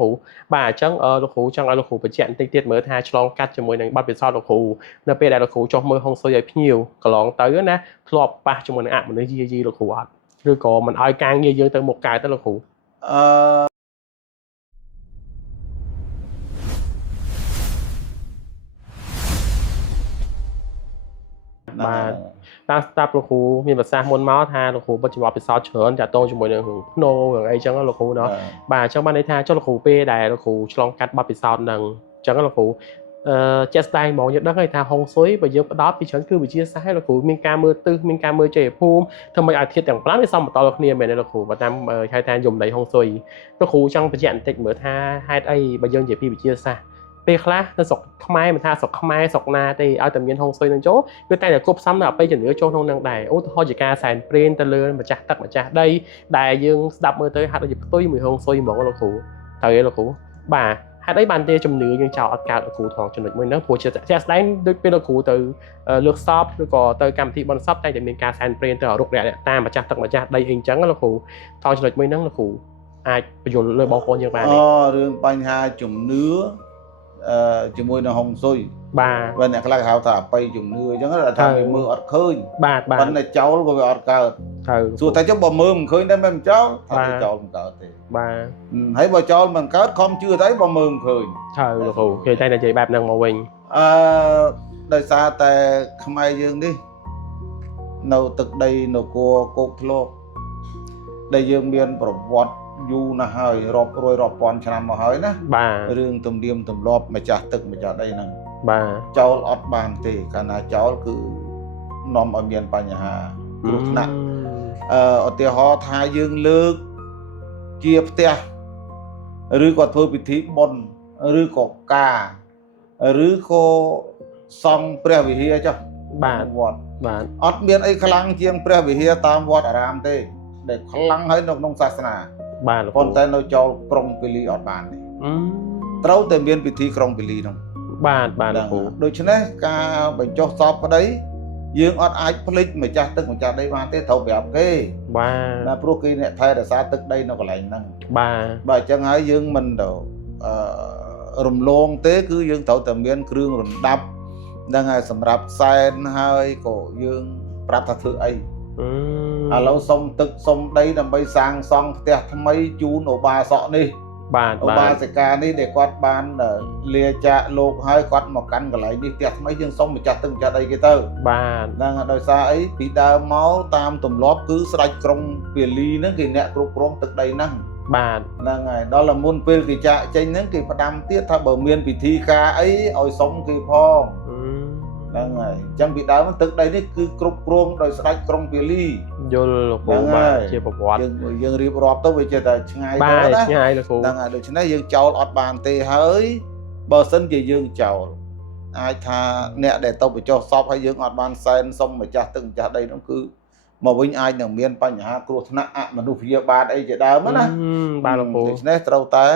គ្រូបាទអញ្ចឹងលោកគ្រូចង់ឲ្យលោកគ្រូបញ្ជាក់បន្តិចទៀតមើលថាឆ្លងកាត់ជាមួយនឹងបទពិសោធន៍លោកគ្រូនៅពេលដែលលោកគ្រូចុះមើលហុងស៊ុយឲ្យភ្ញៀវកន្លងទៅណាធ្លាប់ប៉ះជាមួយនឹងអមនុស្សយាយីលោកគ្រូអត់ឬក៏មិនឲ្យការងារយើងទៅមុខកើតទៅលោកគ្រូអឺបាទតាលោកគ្រូមានប្រសាសន៍មុនមកថាលោកគ្រូបិទចំបពិសោធន៍ច្រើនតាក់ទងជាមួយនឹងរឿងភ្នោរឿងអីចឹងលោកគ្រូเนาะបាទអញ្ចឹងបានន័យថាចុះលោកគ្រូពេលដែលលោកគ្រូឆ្លងកាត់បទពិសោធន៍ហ្នឹងអញ្ចឹងលោកគ្រូជាក់ស្ដែងហ្មងយើងដឹងហើយថាហុងស៊ុយបើយើងផ្ដោតពីច្រើនគឺវិទ្យាសាស្ត្រលោកគ្រូមានការមើលទិសមានការមើលចេយភូមិធ្វើម៉េចឲ្យធាតុទាំង5វាសមបន្តដល់គ្នាមែនទេលោកគ្រូបើតាមហៅថាយមន័យហុងស៊ុយលោកគ្រូចង់បញ្ជាក់បន្តិចមើលថាហេតុអីបើយើងនិយាយពីវិទ្យាសាស្ត្រពេលខ្លះនៅស្រុកខ្មែរមិនថាស្រុកខ្មែរស្រុកណាទេឲ្យតែមានហុងស៊ុយនឹងចូលគឺតែគប់ផ្សំនៅអបិយជំនឿចូលក្នុងនឹងដែរឧទាហរណ៍ជាការសែនព្រេនទៅលើម្ចាស់ទឹកម្ចាស់ដីដែលយើងស្ដាប់មើលទៅហាក់ដូចជាផ្ទុយមួយហុងស៊ុយហ្មងលោកគ្រូត្រូវទេលោកគ្រូបាទហេតុអីបានទេជំនឿយើងចោលអត់កើតលោកគ្រូថងចំណុចមួយហ្នឹងព្រោះជាជាក់ស្ដែងដូចពេលលោកគ្រូទៅលើកសពឬក៏ទៅកម្មវិធីបុណ្យសពតែតែមានការសែនព្រេនទៅរុករយៈតាមម្ចាស់ទឹកម្ចាស់ដីអីអញ្ចឹងលោកគ្រូថងចំណុចមួយហ្នឹងលោកគ្រូអាចបញ្យល់លើបងប្អូនយើងបានទេរឿងបញ្ហាជំនឿជាមួយនឹងហុងស៊ុយបាទបើអ្នកខ្លះហៅថាអបិយជំនឿអញ្ចឹងថាវាមើលអត់ឃើញបាទប៉ុន្តែចោលក៏វាអត់កើតត្រូវសួរតែចុះបើមើលមិនឃើញតែមិនចោលថាចោលមិនកើតទេបាទហើយបើចោលមិនកើតខំជឿទៅបើមើលមិនឃើញត្រូវលោកគ្រូគេតែនិយាយបែបហ្នឹងមកវិញដោយសារតែខ្មែរយើងនេះនៅទឹកដីនគរគោកធ្លកដែលយើងមានប្រវត្តិយូរណាស់ហើយរាប់រយរាប់ពាន់ឆ្នាំមកហើយណាបាទរឿងទំនៀមទម្លាប់ម្ចាស់ទឹកម្ចាស់ដីហ្នឹងបាទចោលអត់បានទេកាលណាចោលគឺនាំឲ្យមានបញ្ហាគ្រោះថ្នាក់ឧទាហរណ៍ថាយើងលើកជាផ្ទះឬក៏ធ្វើពិធីបុណ្យឬក៏ការឬក៏សង់ព្រះវិហារចុះបាទវត្តបាទអត់មានអីខ្លាំងជាងព្រះវិហារតាមវត្តអារាមទេដែលខ្លាំងហើយនៅក្នុងសាសនាបាទប៉ុន្តែនៅចូលក្រុងពាលីអត់បានទេត្រូវតែមានពិធីក្រុងពាលីនោះបាទលោកគ្រូដូច្នេះការបញ្ចុះសពប្តីយើងអត់អាចភ្លេចម្ចាស់ទឹកម្ចាស់ដីបានទេត្រូវប្រាប់គេបាទព្រោះគេអ្នកថែរក្សាទឹកដីនៅកន្លែងហ្នឹងបាទអញ្ចឹងហើយយើងមិនទៅរំលងទេគឺយើងត្រូវតែមានគ្រឿងរំដាប់ហ្នឹងហើយសម្រាប់សែនហើយក៏យើងប្រាប់ថាធ្វើអីឥឡូវសុំទឹកសុំដីដើម្បីសាងសង់ផ្ទះថ្មីជូនឧបាសកនេះបាទឧបាសិកានេះដែលគាត់បានលាចាកលោកហើយគាត់មកកាន់កន្លែងនេះផ្ទះថ្មីយើងសុំម្ចាស់ទឹកម្ចាស់ដីគេទៅបាទហ្នឹងដោយសារអីពីដើមមកតាមទម្លាប់គឺស្ដេចក្រុងពាលីហ្នឹងគេអ្នកគ្រប់គ្រងទឹកដីហ្នឹងបាទហ្នឹងហើយដល់មុនពេលគេចាក់ចេញហ្នឹងគេផ្ដាំទៀតថាបើមានពិធីការអីឲ្យសុំគេផងហ្នឹងហើយអញ្ចឹងពីដើមទឹកដីនេះគឺគ្រប់គ្រងដោយស្ដេចក្រុងពាលីយល់លោកគ្រូបាទជាប្រវត្តិយើងរៀបរាប់ទៅវាចេះតែឆ្ងាយទៅណាឆ្ងាយលោកគ្រូហ្នឹងហើយដូច្នេះយើងចោលអត់បានទេហើយបើសិនជាយើងចោលអាចថាអ្នកដែលទៅបញ្ចុះសពហើយយើងអត់បានសែនសុំម្ចាស់ទឹកម្ចាស់ដីនោះគឺមកវិញអាចនឹងមានបញ្ហាគ្រោះថ្នាក់អមនុស្សយាបាតអីជាដើមណាបាទលោកគ្រូដូច្នេះត្រូវតែ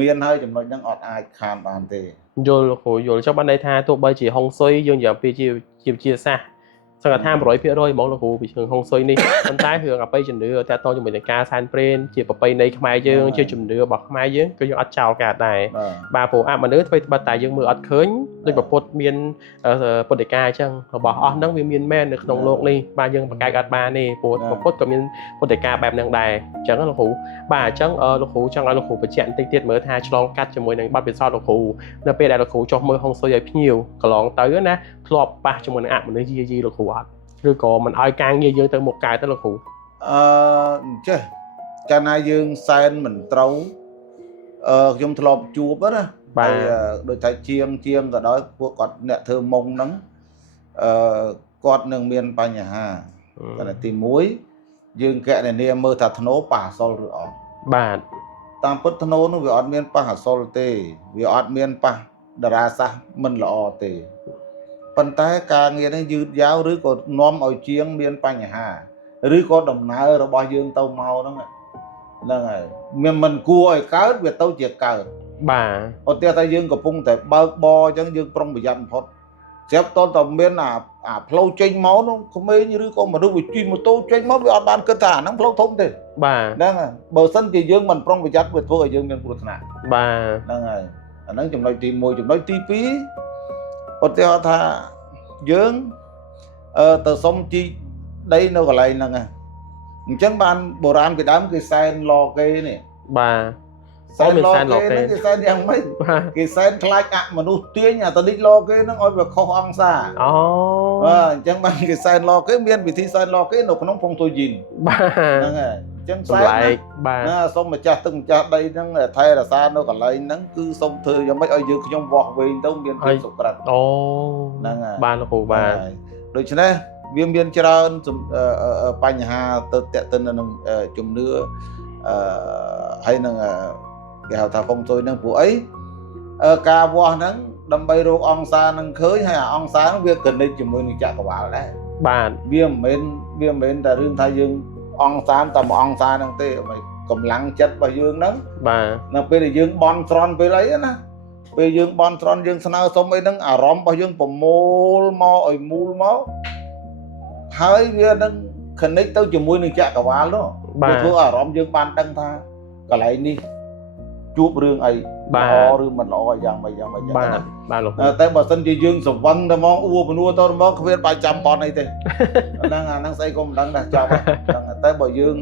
មានហើយចំណុចហ្នឹងអត់អាចខានបានទេយល់លោកគ្រូយល់ចុះបានន័យថាទោះបីជាហុងស៊ុយយើងនិយាយពីជាវិទ្យាសាស្ត្រសង្កត់ថា 100% ហ្មងលោកគ្រូពីរឿងហុងស៊ុយនេះប៉ុន្តែរឿងអបិយជំនឿតាក់ទងជាមួយនឹងការសែនព្រេនជាប្រពៃណីខ្មែរយើងជាជំនឿរបស់ខ្មែរយើងគឺយើងអត់ចោលកើតដែរបាទព្រោះអមនុស្សធ្វើបတ်តែយើងមើលអត់ឃើញដូចប្រពុតមានពុទ្ធិកាអញ្ចឹងរបស់អស់ហ្នឹងវាមានមែននៅក្នុងโลกនេះបាទយើងបង្កើតអត់បានទេព្រោះប្រពុតក៏មានពុទ្ធិកាបែបហ្នឹងដែរអញ្ចឹងលោកគ្រូបាទអញ្ចឹងលោកគ្រូចង់ឲ្យលោកគ្រូបញ្ជាក់បន្តិចទៀតមើលថាឆ្លងកាត់ជាមួយនឹងបទពិសោធន៍លោកគ្រូនៅពេលដែលលោកគ្រូចុះមើលហុងស៊ុយឲ្យភ្ញៀវកន្លងទៅណាធ្លាប់ប៉ះជាមួយនឹងអមនុស្សយាយីលោកគ្រូអត់ឬក៏មិនឲ្យការងារយើងទៅមុខកើតទៅលោកគ្រូចេះកាលណាយើងសែនមិនត្រូវខ្ញុំធ្លាប់ជួបណាបាទដូចថាជាងក៏ដោយពួកគាត់អ្នកធ្វើមុងហ្នឹងគាត់នឹងមានបញ្ហាតែទី1យើងកណនាមើលថាធ្នូប៉ះអសលឬអត់បាទតាមពិតធ្នូនោះវាអត់មានប៉ះអសលទេវាអត់មានប៉ះតារាសាស្ត្រមិនល្អទេប៉ុន្តែការងារនេះយឺតយ៉ាវឬក៏នាំឲ្យជាងមានបញ្ហាឬក៏ដំណើររបស់យើងទៅមកហ្នឹងហើយមិនគួរឲ្យកើតវាទៅជាកើតបាទឧទាហរណ៍ថាយើងកំពុងតែបើកបរអញ្ចឹងយើងប្រុងប្រយ័ត្នបំផុត ស្រាប់តតមានអាផ្លូវចេញមកនោះក្មេងឬក៏មនុស្សវាជិះម៉ូតូចេញមកវាអត់បានគិតថាអាហ្នឹងផ្លូវធំទេ បាទ ហ្នឹងហើយបើសិនជាយើងមិនប្រុងប្រយ័ត្នវាធ្វើឲ្យយើងមានគ្រោះថ្នាក់ បាទ ហ្នឹងហើយអាហ្នឹងចំណុចទី1ចំណុចទី2ឧទាហរណ៍ថាយើងទៅសុំជីកដីនៅកន្លែងហ្នឹងអញ្ចឹងបានបុរាណពីដើមគេសែនឡគេនេះ បាទ សែនឡគេហ្នឹងគេសែនយ៉ាងម៉េចគេសែនខ្លាចអមនុស្សទាញអាតនិចឡគេហ្នឹងឲ្យវាខុសអង្សា អូ អញ្ចឹងបានគេសែនឡគេមានវិធីសែនឡគេនៅក្នុងផុងទុយជីន បាទ ហ្នឹងហើយអញ្ចឹងសែន បាទ ណាសូមម្ចាស់ទឹកម្ចាស់ដីហ្នឹងថែរក្សានៅកន្លែងហ្នឹងគឺសូមធ្វើយ៉ាងម៉េចឲ្យយើងខ្ញុំវាស់វែងទៅមានភាពសុក្រិត អូ ហ្នឹងហើយ បាទលោកគ្រូបាទ ដូច្នេះវាមានច្រើនបញ្ហាទៅតេតិននឹងជំនឿហើយនឹងគេហៅថាផុងទុយហ្នឹងព្រោះអីការវាស់ហ្នឹងដើម្បីរកអង្សានឹងឃើញហើយអាអង្សាហ្នឹងវាគណិតជាមួយនឹងចក្រវាលដែរ បាទ វាមិនមែនតែរឿងថាយើងអង្សាតែមួយអង្សាហ្នឹងទេកម្លាំងចិត្តរបស់យើងហ្នឹង បាទ នៅពេលដែលយើងបន់ស្រន់ពេលអីណាពេលយើងបន់ស្រន់យើងស្នើសុំអីហ្នឹងអារម្មណ៍របស់យើងប្រមូលមកឲ្យមូលមកហើយវានឹងคอนเนคទៅជាមួយនឹងចក្រវាលនោះវាធ្វើអារម្មណ៍យើងបានដឹងថាកន្លែងនេះជួបរឿងអីល្អឬមិនល្អយ៉ាងម៉េចយ៉ាងម៉េច បាទបាទលោក តែបើសិនជាយើងសង្វឹងតែមកអួបនួរទៅមកគ្មានបាច់ចាំបន់អីទេហ្នឹងអាហ្នឹងស្អីក៏មិនដឹងដែរចប់ហ្នឹងតែបើយើង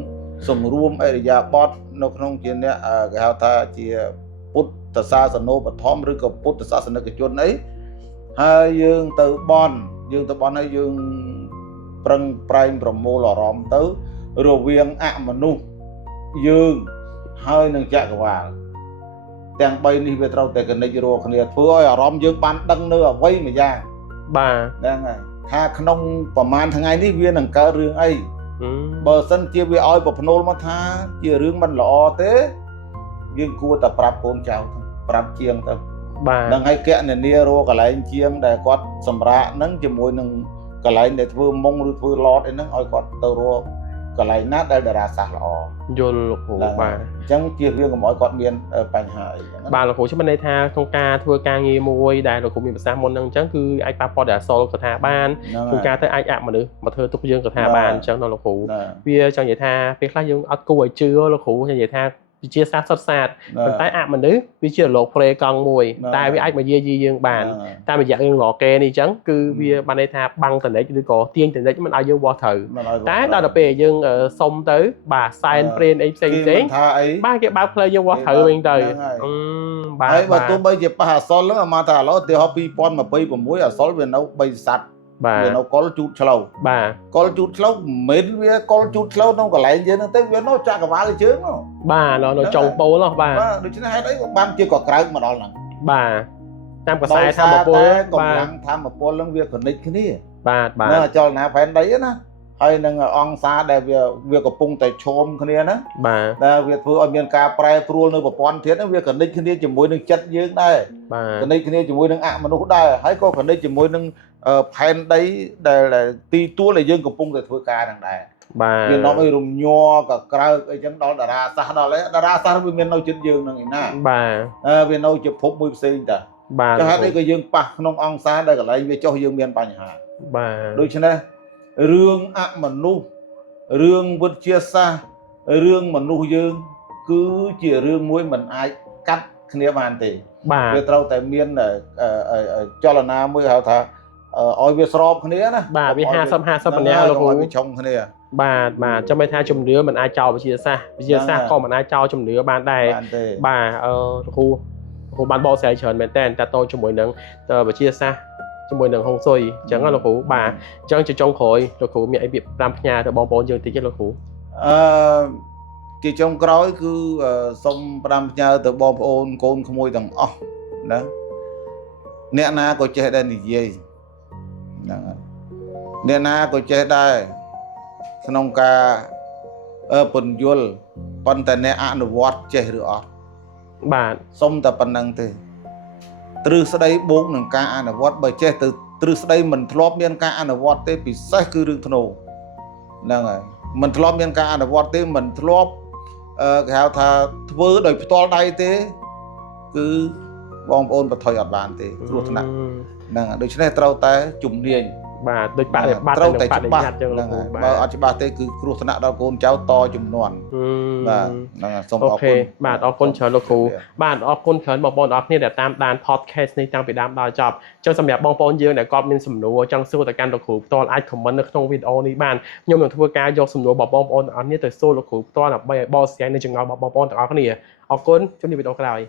សម្រួមអរិយាបថនៅក្នុងជាអ្នកគេហៅថាជាពុទ្ធសាសនូបឋមឬក៏ពុទ្ធសាសនិកជនអីហើយយើងទៅបន់ហើយយើងប្រឹងប្រែងប្រមូលអារម្មណ៍ទៅរវាងអមនុស្សយើងហើយនឹងចក្រវាលទាំង3នេះវាត្រូវតែគណិតរកគ្នាធ្វើឲ្យអារម្មណ៍យើងបានដឹងនៅអ្វីមួយយ៉ាង បាទ ហ្នឹងហើយថាក្នុងប្រហែលថ្ងៃនេះវានឹងកើតរឿងអីបើសិនជាវាឲ្យប្រភ្នូលមកថាជារឿងមិនល្អទេយើងគួរតែប្រាប់កូនចៅប្រាប់ជាងទៅ បាទ នឹងឲ្យកណនីរកកន្លែងជាងដែលគាត់សម្រាកហ្នឹងជាមួយនឹងកន្លែងដែលធ្វើមុងឬធ្វើឡតអីហ្នឹងឲ្យគាត់ទៅរកកន្លែងណាដែលតារាសាស្ត្រល្អ យល់លោកគ្រូបាទ អញ្ចឹងជៀសវាងកុំឲ្យគាត់មានបញ្ហាអីចឹងណា បាទលោកគ្រូខ្ញុំមានន័យថាក្នុងការធ្វើការងារមួយដែលលោកគ្រូមានប្រសាសន៍មុនហ្នឹងអញ្ចឹងគឺអាចប៉ះពាល់ដល់អសលកថាបានក្នុងការទៅអាចអមនុស្សមកធ្វើទុកយើងកថាបានអញ្ចឹងដល់លោកគ្រូវាចង់និយាយថាពេលខ្លះយើងអត់គួរឲ្យជឿលោកគ្រូនិយាយថាវិជាសាស្ត្រសុទ្ធសាស្ត្រប៉ុន្តែអមនុស្សវាជាលោកព្រែកង់មួយតែវាអាចមកយាយីយើងបានតាមរយៈរឿងរកេនេះអញ្ចឹងគឺវាបានន័យថាបាំងតនិចឬក៏ទាញតនិចមិនឲ្យយើងវាស់ត្រូវតែដល់ទៅពេលយើងសុំទៅបាទសែនព្រេនអីផ្សេងថាអីបាទគេបើកផ្លូវយើងវាស់ត្រូវវិញទៅបាទហើយបើទោះបីជាប៉ះអសលហ្នឹងអាមកថាឥឡូវឧទាហរណ៍2026អសលវានៅ3ស័តបាទវានៅកុលជូតឆ្លូវបាទកុលជូតឆ្លូវមិនមែនវាកុលជូតឆ្លូវក្នុងកន្លែងយើងហ្នឹងទេវានៅចក្រវាលជើងនោះ បាទនៅចុងពោលនោះបាទ ដូច្នេះហេតុអីក៏បានជាក៏ក្រើកមកដល់ហ្នឹង បាទតាមខ្សែធម្មពល កម្លាំងធម្មពលហ្នឹងវា connect គ្នា បាទបាទ នៅចលនាផែនដីណាហើយនឹងអង្គសារដែលវាកំពុងតែឈោមគ្នាហ្នឹង បាទ ដែលវាធ្វើឲ្យមានការប្រែប្រួលនៅប្រព័ន្ធធាតុហ្នឹងវា connect គ្នាជាមួយនឹងចិត្តយើងដែរ បាទ connect គ្នាជាមួយនឹងអមនុស្សដែរហើយក៏ connect ជាមួយនឹងផែនដីដែលទីទួលដែលយើងកំពុងតែធ្វើការហ្នឹងដែរ បាទ វានាំឲ្យរំញ័រក៏ក្រើកអីចឹងដល់តារាសាស្ត្រដល់តារាសាស្ត្រវាមាននៅចិត្តយើងហ្នឹងឯណា បាទ វានៅជាភពមួយផ្សេងតា បាទ ចុះហេតុអីក៏យើងប៉ះក្នុងអង្គសារដែលកន្លែងវាចុះយើងមានបញ្ហា បាទ ដូច្នេះរឿងអមនុស្សរឿងវិទ្យាសាស្ត្ររឿងមនុស្សយើងគឺជារឿងមួយមិនអាចកាត់គ្នាបានទេ បាទ វាត្រូវតែមានចលនាមួយហៅថាឲ្យវាស្របគ្នាណា បាទវា50-50ម្នាក់លោកគ្រូ វាឆុងគ្នា បាទបាទចាំមិនថាជំនឿមិនអាចចោលវិទ្យាសាស្ត្រក៏មិនអាចចោលជំនឿបានដែរបាទលោកគ្រូបានបកស្រាយច្រើនមែនតើតើតជាមួយនឹងវិទ្យាសាស្ត្រជាមួយនឹងហុងស៊ុយអញ្ចឹងលោកគ្រូបាទអញ្ចឹងជាចុងក្រោយលោកគ្រូមានអីពី5ផ្ញើទៅបងប្អូនយើងតិចទេលោកគ្រូ ជាចុងក្រោយគឺសូម5ផ្ញើទៅបងប្អូនកូនក្មួយទាំងអស់ណាអ្នកណាក៏ចេះដែរនិយាយហ្នឹងហើយអ្នកណាក៏ចេះដែរក្នុងការពន្យល់ប៉ុន្តែអ្នកអនុវត្តចេះឬអត់ បាទ សុំតែប៉ុណ្្នឹងទេទ្រឹស្ដីបូកនឹងការអនុវត្តបើចេះទៅទ្រឹស្ដីមិនធ្លាប់មានការអនុវត្តទេពិសេសគឺរឿងធ្នូហ្នឹងហើយមិនធ្លាប់មានការអនុវត្តទេមិនធ្លាប់គេហៅថាធ្វើដោយផ្ទាល់ដៃទេគឺ បងប្អូនបថុយអត់បានទេគ្រោះថ្នាក់ហ្នឹងដូច្នេះត្រូវតែជំនាញ បាទដូចបដិបត្តិ ត្រូវតែ បដិ ច្បាស់ ញ្ញាតចឹង ហ្នឹង លោកគ្រូ ហើយបើអត់ច្បាស់ទេគឺគ្រោះថ្នាក់ដល់កូនចៅតជំនាន់បាទហ្នឹងហើយសូមអ អូ រ ខេ គុណ បាទអរគុណច្រើនលោកគ្រូបាទអរគុណច្រើនបងប្អូនអរគ្នាដែលតាមដាន podcast នេះតាំងពីដើមដល់ចប់ចឹងសម្រាប់បងប្អូនយើងដែលគាត់មានសំណួរចង់សួរទៅកាន់លោកគ្រូផ្ទាល់អាច comment នៅក្នុងវីដេអូនេះបានខ្ញុំនឹងធ្វើការយកសំណួររបស់បងប្អូនទាំងអស់គ្នាទៅសួរលោកគ្រូផ្ទាល់ដើម្បីឲ្យបកស្រាយនៅចម្ងល់របស់បងប្អូនទាំងអស់គ្នាអរគុណជួបគ្នាវីដេអូក្រោយ